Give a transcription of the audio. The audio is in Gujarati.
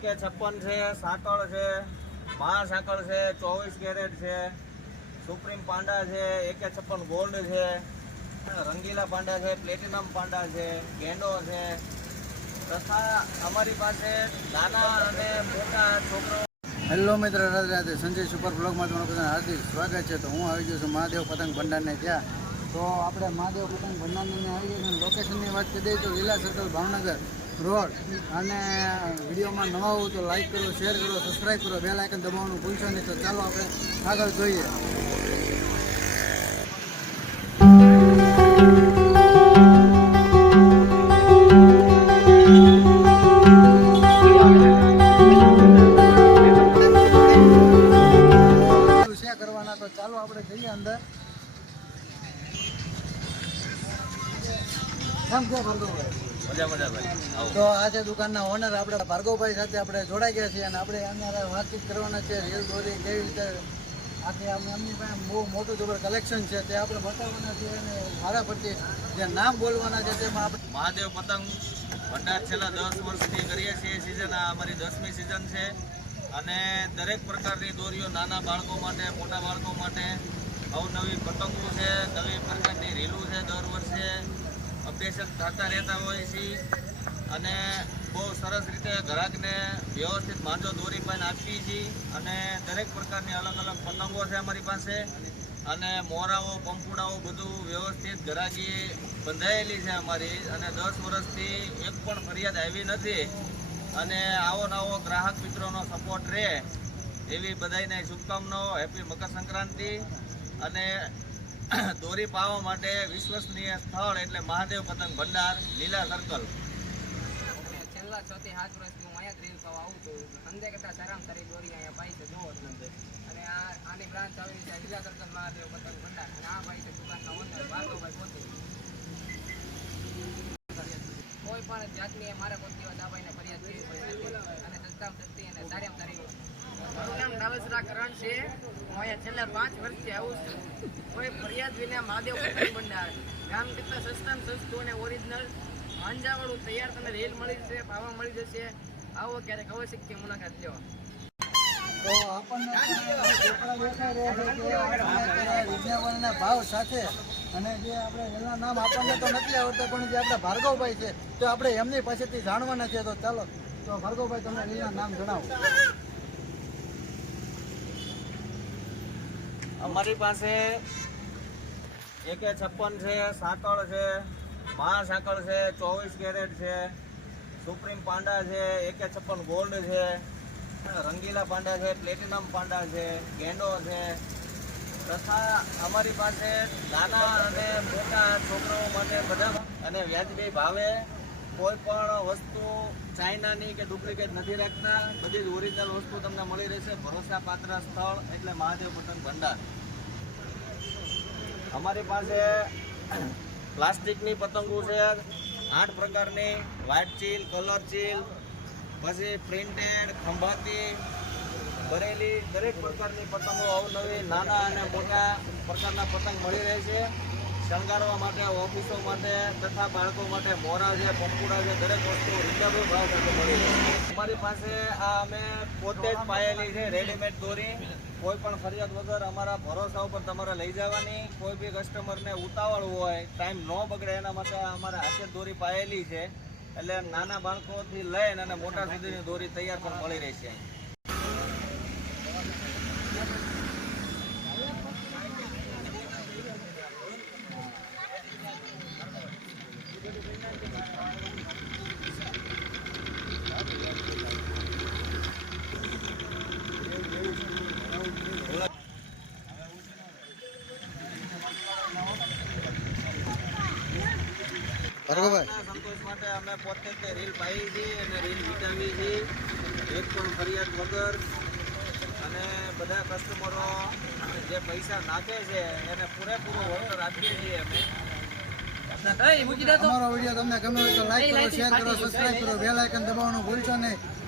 AK56 છે, સાકળ છે, મહાસાકળ છે, 24 કેરેટ છે, સુપ્રીમ પાંડા છે, AK56 ગોલ્ડ છે, રંગીલા પાંડા છે, પ્લેટિનમ પાંડા છે, ગેંડો છે તથા અમારી પાસે નાના અને મોટા છોકરાઓ. હેલો મિત્ર, રાધે રાધે. સંજય સુપર બ્લોગમાં તમારું બધાનું હાર્દિક સ્વાગત છે. તો હું આવી ગયો છું મહાદેવ પતંગ ભંડારને ત્યાં. તો આપણે મહાદેવ પતંગ ભંડારને આવી ગયા છીએ. લોકેશનની વાત કરી દઈએ તો લીલા સર્કલ ભાવનગર રોડ. અને વિડીયોમાં નવા હો તો લાઈક કરો, શેર કરો, સબસ્ક્રાઈબ કરો, બેલ આઇકન દબાવવાનું ભૂલશો નહીં. તો ચાલો આપણે આગળ જોઈએ. તો ચાલો આપણે જઈએ અંદર. કેમ છે ભાર્ગવભાઈ? મજા ભાઈ. તો આ છે દુકાનના ઓનર આપણે ભાર્ગવભાઈ સાથે આપણે જોડાઈ ગયા છીએ અને આપણે એમના વાતચીત કરવાના છે. રેલ દોરી કેવી રીતે આખી એમની પાસે બહુ મોટું જબર કલેક્શન છે તે આપણે બતાવવાના છે અને મારા પરથી જે નામ બોલવાના છે તેમાં આપણે મહાદેવ પતંગ ભંડાર છેલ્લા 10 વર્ષથી કરીએ છીએ. સિઝન આ અમારી 10મી સિઝન છે અને દરેક પ્રકારની દોરીઓ નાના બાળકો માટે, મોટા બાળકો માટે અવનવી પતંગો છે, નવી પ્રકારની રીલું છે. દર વર્ષે અપડેશન થતા રહેતા હોય છે અને બહુ સરસ રીતે ગ્રાહકને વ્યવસ્થિત માંજો દોરી પણ આપીએ છીએ અને દરેક પ્રકારની અલગ અલગ પતંગો છે અમારી પાસે અને મોરાઓ, પંપુડાઓ બધું વ્યવસ્થિત ગ્રાહકી બંધાયેલી છે અમારી અને 10 વર્ષથી એક પણ ફરિયાદ આવી નથી. અને આવો નવો ગ્રાહક મિત્રોનો સપોર્ટ રહે એવી બધાને શુભકામનાઓ. હેપી મકર સંક્રાંતિ. અને દોરી પાવા માટે વિશ્વસનીય સ્થળ એટલે મહાદેવ પતંગ ભંડાર, લીલા સર્કલ. છેલ્લા 6 થી 7 વર્ષથી હું અહીંયા જ રીલ પાવા આવું છું. અંધે કરતાં સારામાં સારી દોરી અહીંયા પાઈ છે, જોવો તમે. અને આની બ્રાન્ચ આવેલી છે લીલા સર્કલ મહાદેવ પતંગ ભંડાર. અને આ ભાઈ છે દુકાનના ઓનર ભાર્ગવભાઈ પોતે. કોઈ પણ જાતની મારે કોઈ દિવસ આ ભાઈને ફરિયાદ કરવી પડે અને સસ્તામાં સસ્તી અને સારામાં સારી. મારું નામ ડાવેસરા કરણ છે. હું અહીંયા છેલ્લા 5 વર્ષથી આવું છું. કોઈ ફરિયાદ વિના મહાદેવ પતંગ ભંડાર. ગામ કરતાં સસ્તામાં સસ્તું અને ઓરિજિનલ માંજાવાળું તૈયાર તમને રેલ મળી જશે, પાવા મળી જશે. આવો ક્યારેક અવશ્ય મુલાકાત લો. તો આપણને રીઝનેબલના ભાવ સાથે અને જે આપણે એના નામ આપણને તો નથી આવડતા પણ જે આપણા ભાર્ગવભાઈ છે તો આપણે એમની પાસેથી જાણવાના છે. તો ચાલો, તો ભાર્ગવભાઈ તમને એના નામ જણાવો. અમારી પાસે AK56 છે, સાકળ છે, મહાસાકળ છે, 24 કેરેટ છે, સુપ્રીમ પાંડા છે, AK56 ગોલ્ડ છે, રંગીલા પાંડા છે, પ્લેટિનમ પાંડા છે, ગેંડો છે તથા અમારી પાસે નાના અને મોટા છોકરાઓ માટે બધા અને વ્યાજબી ભાવે કોઈ પણ વસ્તુ ચાઇનાની કે ડુપ્લિકેટ નથી રાખતા. બધી જ ઓરિજિનલ વસ્તુ તમને મળી રહેશે. ભરોસાપાત્ર સ્થળ એટલે મહાદેવ પતંગ ભંડાર. અમારી પાસે પ્લાસ્ટિકની પતંગો છે 8 પ્રકારની, વ્હાઇટ ચીલ, કલર ચીલ, પછી પ્રિન્ટેડ, ખંભાતી, ભરેલી, દરેક પ્રકારની પતંગો અવનવી નાના અને મોટા પ્રકારના પતંગ મળી રહે છે. શણગારવા માટે, ઓફિસો માટે તથા બાળકો માટે મોરા છે, પંપુડા છે, દરેક વસ્તુ રીઝનેબલ ભાવ સાથે મળી રહે છે. અમારી પાસે આ અમે પોતે જ પાયેલી છે રેડીમેડ દોરી. કોઈ પણ ફરિયાદ વગર અમારા ભરોસા ઉપર તમારે લઈ જવાની. કોઈ બી કસ્ટમરને ઉતાવળ હોય, ટાઈમ ન બગડે એના માટે અમારા હાથે દોરી પાયેલી છે. એટલે નાના બાળકોથી લઈને અને મોટા સુધીની દોરી તૈયાર પણ મળી રહી છે. સંતોષ માટે અમે પોતે જ રીલ પાઈ છીએ અને રીલ વિટાવી છીએ એક પણ ફરિયાદ વગર. અને બધા કસ્ટમરો જે પૈસા નાખે છે એને પૂરેપૂરો વળતર આપીએ છીએ અમે. અમારો વિડીયો તમને ગમે હોય તો લાઈક કરો, શેર કરો, સબસ્ક્રાઈબ કરો, બેલ આઇકન દબાવવાનું ભૂલશો નહીં.